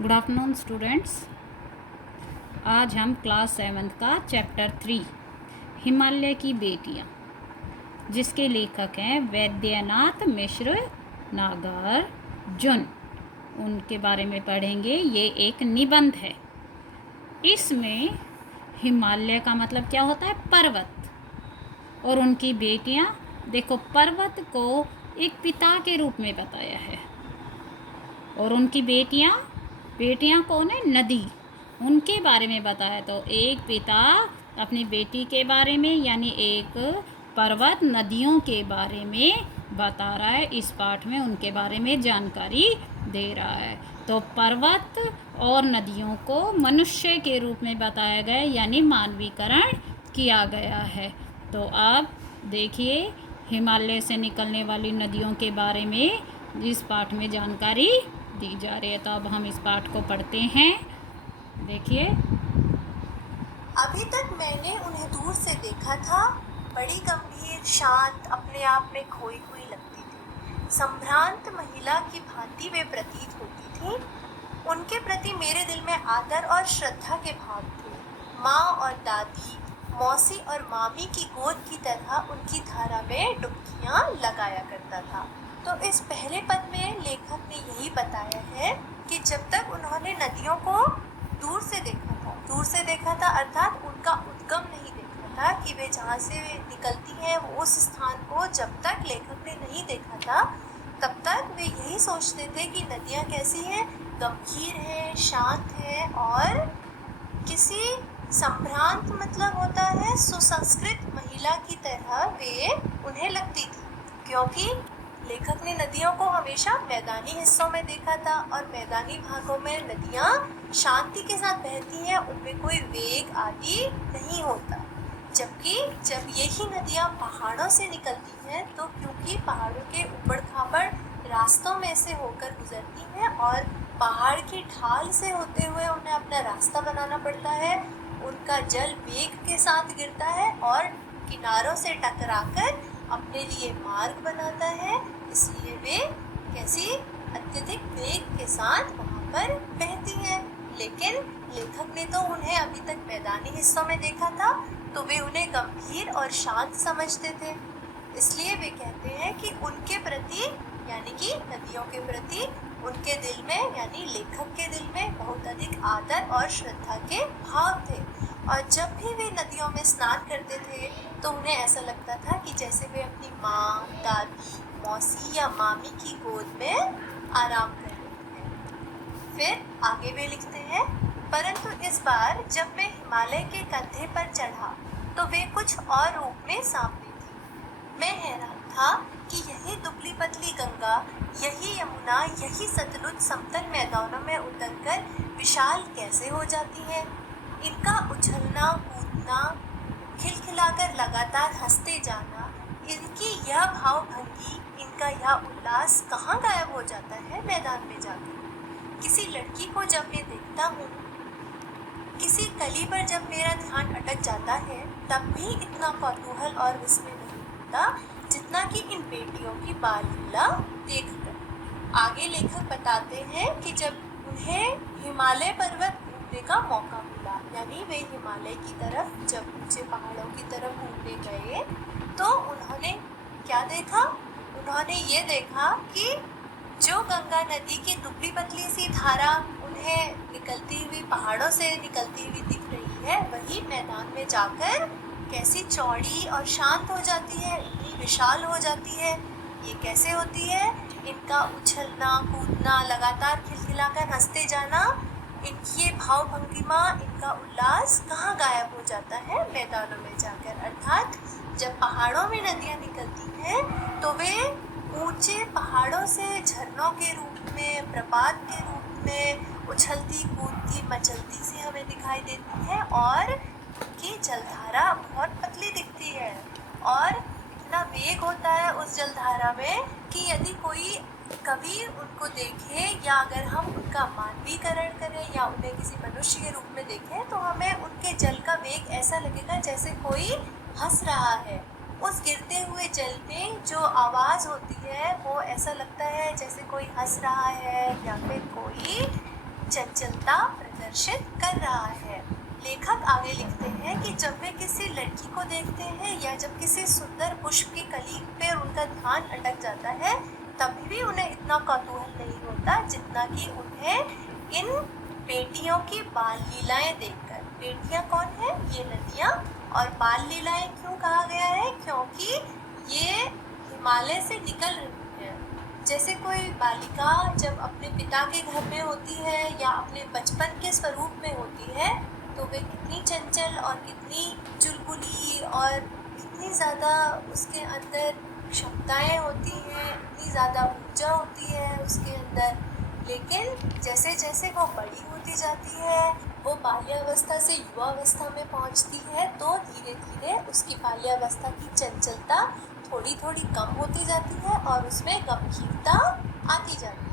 Good afternoon students. आज हम class 7 का चैप्टर 3 हिमालय की बेटियां, जिसके लेखक हैं वैद्यनाथ मिश्र नागार्जुन, उनके बारे में पढ़ेंगे। ये एक निबंध है। इसमें हिमालय का मतलब क्या होता है? पर्वत। और उनकी बेटियां, देखो, पर्वत को एक पिता के रूप में बताया है। और उनकी बेटियां कौन है? नदी, उनके बारे में बताया। तो एक पिता अपनी बेटी के बारे में, यानी एक पर्वत नदियों के बारे में बता रहा है। इस पाठ में उनके बारे में जानकारी दे रहा है। तो पर्वत और नदियों को मनुष्य के रूप में बताया गया, यानी मानवीकरण किया गया है। तो आप देखिए, हिमालय से निकलने वाली नदियों के बारे में इस पाठ में जानकारी दी जा रही है। तो अब हम इस पाठ को पढ़ते हैं। देखिए, अभी तक मैंने उन्हें दूर से देखा था। बड़ी गंभीर, शांत, अपने आप में खोई हुई लगती थी। संभ्रांत महिला की भांति वे प्रतीत होती थी। उनके प्रति मेरे दिल में आदर और श्रद्धा के भाव थे। माँ और दादी, मौसी और मामी की गोद की तरह उनकी धारा में डुबकियां लगाया करता था। तो इस पहले पद में लेखक ने यही बताया है कि जब तक उन्होंने नदियों को दूर से देखा था अर्थात उनका उद्गम नहीं देखा था कि वे जहाँ से निकलती हैं उस स्थान को जब तक लेखक ने नहीं देखा था, तब तक वे यही सोचते थे कि नदियाँ कैसी हैं, गंभीर है, शांत है और किसी संभ्रांत मतलब होता है सुसंस्कृत महिला की तरह वे उन्हें लगती थी। क्योंकि लेखक ने नदियों को हमेशा मैदानी हिस्सों में देखा था और मैदानी भागों में नदियाँ शांति के साथ बहती हैं, उनमें कोई वेग आदि नहीं होता। जबकि जब यही नदियाँ पहाड़ों से निकलती हैं तो क्योंकि पहाड़ों के ऊबड़ खाबड़ रास्तों में से होकर गुजरती हैं और पहाड़ की ढाल से होते हुए उन्हें अपना रास्ता बनाना पड़ता है, उनका जल वेग के साथ गिरता है और किनारों से टकराकर अपने लिए मार्ग बनाता है। इसलिए वे कैसी अत्यधिक वेग के साथ वहाँ पर बहती हैं। लेकिन लेखक ने तो उन्हें अभी तक मैदानी हिस्सों में देखा था, तो वे उन्हें गंभीर और शांत समझते थे। इसलिए वे कहते हैं कि उनके प्रति, यानी कि नदियों के प्रति, उनके दिल में, यानी लेखक के दिल में बहुत अधिक आदर और श्रद्धा के भाव थे। और जब भी वे नदियों में स्नान करते थे तो उन्हें ऐसा लगता था कि जैसे वे अपनी माँ, दादी, मौसी या मामी की गोद में आराम कर रहे हैं। फिर आगे वे लिखते हैं, परंतु इस बार जब मैं हिमालय के कंधे पर चढ़ा तो वे कुछ और रूप में सामने थी। मैं हैरान था कि यही दुबली पतली गंगा, यही यमुना, यही सतलुज समतल मैदानों में उतरकर विशाल कैसे हो जाती है। इनका उछलना, कूदना, खिलखिलाकर लगातार हंसते जाना, इनकी यह भावभंगी, इनका यह उल्लास कहाँ गायब हो जाता है मैदान में जाकर। किसी लड़की को जब मैं देखता हूँ, किसी कली पर जब मेरा ध्यान अटक जाता है, तब भी इतना कौतूहल और विस्मय नहीं होता जितना कि इन बेटियों की बाल लीला देखकर। आगे लेखक बताते हैं कि जब उन्हें हिमालय पर्वत घूमने का मौका मिला, यानी वे हिमालय की तरफ जब ऊंचे पहाड़ों की तरफ घूमने गए, तो उन्होंने क्या देखा? उन्होंने ये देखा कि जो गंगा नदी की दुबली पतली सी धारा उन्हें निकलती हुई, पहाड़ों से निकलती हुई दिख रही है, वही मैदान में जाकर कैसी चौड़ी और शांत हो जाती है, इतनी विशाल हो जाती है। ये कैसे होती है? इनका उछलना, कूदना, लगातार खिलखिलाकर हंसते जाना, इनकी ये भाव भंगिमा, इनका उल्लास कहाँ गायब हो जाता है? मैदानों में जाकर। अर्थात जब पहाड़ों में नदियाँ निकलती हैं तो वे ऊंचे पहाड़ों से झरनों के रूप में, प्रपात के रूप में उछलती कूदती मचलती सी हमें दिखाई देती है और उनकी जलधारा बहुत पतली दिखती है और इतना वेग होता है उस जलधारा में कि यदि कोई कभी उनको देखे या अगर हम उनका मानवीकरण करें या उन्हें किसी मनुष्य के रूप में देखें तो हमें उनके जल का वेग ऐसा लगेगा जैसे कोई हंस रहा है। उस गिरते हुए जल में जो आवाज़ होती है वो ऐसा लगता है जैसे कोई हंस रहा है या फिर कोई चंचलता प्रदर्शित कर रहा है। लेखक आगे लिखते हैं कि जब वे किसी लड़की को देखते हैं या जब किसी सुंदर पुष्प की कली पे उनका ध्यान अटक जाता है, तभी भी उन्हें इतना कौतूहल नहीं होता जितना कि उन्हें इन बेटियों की बाल लीलाएं देखकर। बेटियां कौन है? ये नदियाँ। और बाल लीलाएं क्यों कहा गया है? क्योंकि ये हिमालय से निकल रही है। जैसे कोई बालिका जब अपने पिता के घर में होती है या अपने बचपन के स्वरूप में होती है, तो वे कितनी चंचल और कितनी चुलबुली और कितनी ज़्यादा उसके अंदर क्षमताएं होती हैं, इतनी ज़्यादा ऊर्जा होती है उसके अंदर। लेकिन जैसे जैसे वो बड़ी होती जाती है, वो बाल्यावस्था से युवावस्था में पहुंचती है, तो धीरे धीरे उसकी बाल्यावस्था की चंचलता थोड़ी थोड़ी कम होती जाती है और उसमें गंभीरता आती जाती है।